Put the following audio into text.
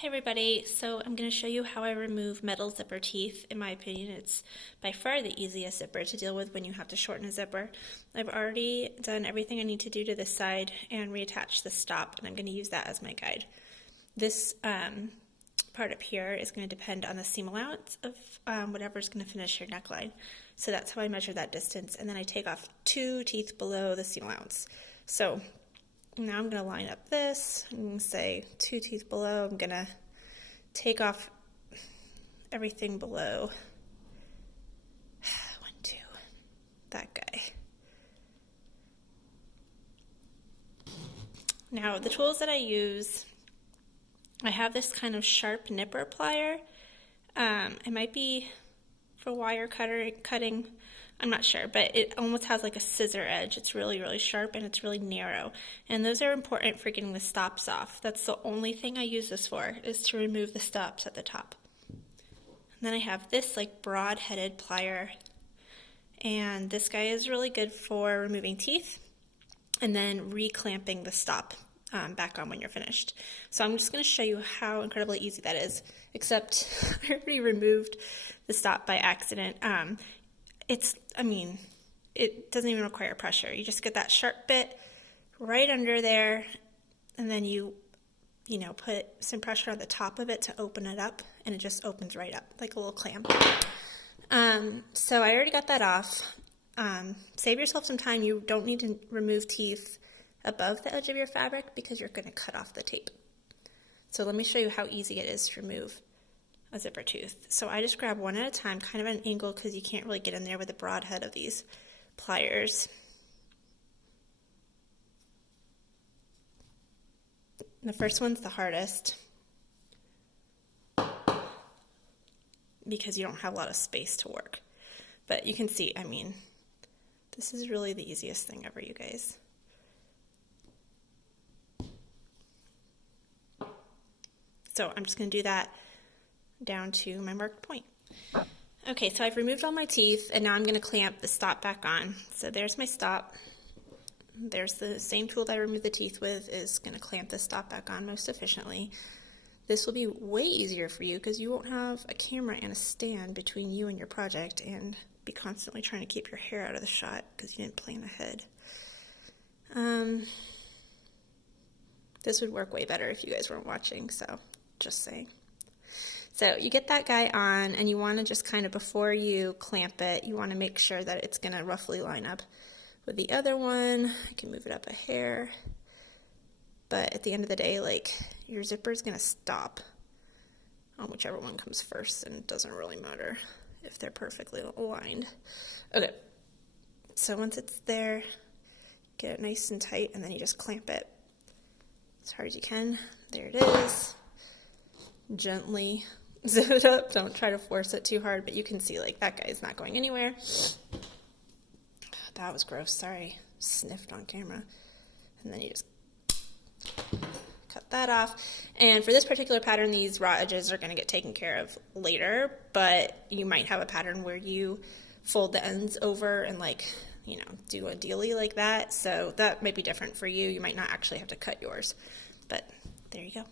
Hi everybody, so I'm going to show you how I remove metal zipper teeth. In my opinion, it's by far the easiest zipper to deal with when you have to shorten a zipper. I've already done everything I need to do to this side and reattach the stop, and I'm going to use that as my guide. This part up here is going to depend on the seam allowance of whatever's going to finish your neckline. So that's how I measure that distance, and then I take off 2 teeth below the seam allowance. So now I'm going to line up this. I'm going to say 2 teeth below. I'm going to take off everything below 1, 2, that guy. Now the tools that I use, I have this kind of sharp nipper plier. It might be for wire cutting. I'm not sure, but it almost has like a scissor edge. It's really, really sharp and it's really narrow. And those are important for getting the stops off. That's the only thing I use this for, is to remove the stops at the top. And then I have this like broad-headed plier. And this guy is really good for removing teeth and then reclamping the stop back on when you're finished. So I'm just going to show you how incredibly easy that is, except I already removed the stop by accident. It doesn't even require pressure. You just get that sharp bit right under there, and then you put some pressure on the top of it to open it up, and it just opens right up like a little clam. So I already got that off. Save yourself some time. You don't need to remove teeth above the edge of your fabric because you're going to cut off the tape. So let me show you how easy it is to remove a zipper tooth. So I just grab one at a time, kind of at an angle because you can't really get in there with the broad head of these pliers. The first one's the hardest because you don't have a lot of space to work. But you can see, this is really the easiest thing ever, you guys. So I'm just going to do that down to my marked point. Okay, so I've removed all my teeth, and now I'm going to clamp the stop back on. So there's my stop. There's the same tool that I removed the teeth with is going to clamp the stop back on most efficiently. This will be way easier for you because you won't have a camera and a stand between you and your project and be constantly trying to keep your hair out of the shot because you didn't plan ahead. This would work way better if you guys weren't watching, so just saying. So you get that guy on, and you want to just kind of, before you clamp it, you want to make sure that it's going to roughly line up with the other one. I can move it up a hair. But at the end of the day, your zipper is going to stop on whichever one comes first, and it doesn't really matter if they're perfectly aligned. Okay, so once it's there, get it nice and tight, and then you just clamp it as hard as you can. There it is. Gently zip it up. Don't try to force it too hard, but you can see that guy is not going anywhere. That was gross. Sorry. Sniffed on camera. And then you just cut that off. And for this particular pattern, these raw edges are going to get taken care of later, but you might have a pattern where you fold the ends over and do a dealie like that. So that might be different for you. You might not actually have to cut yours, but there you go.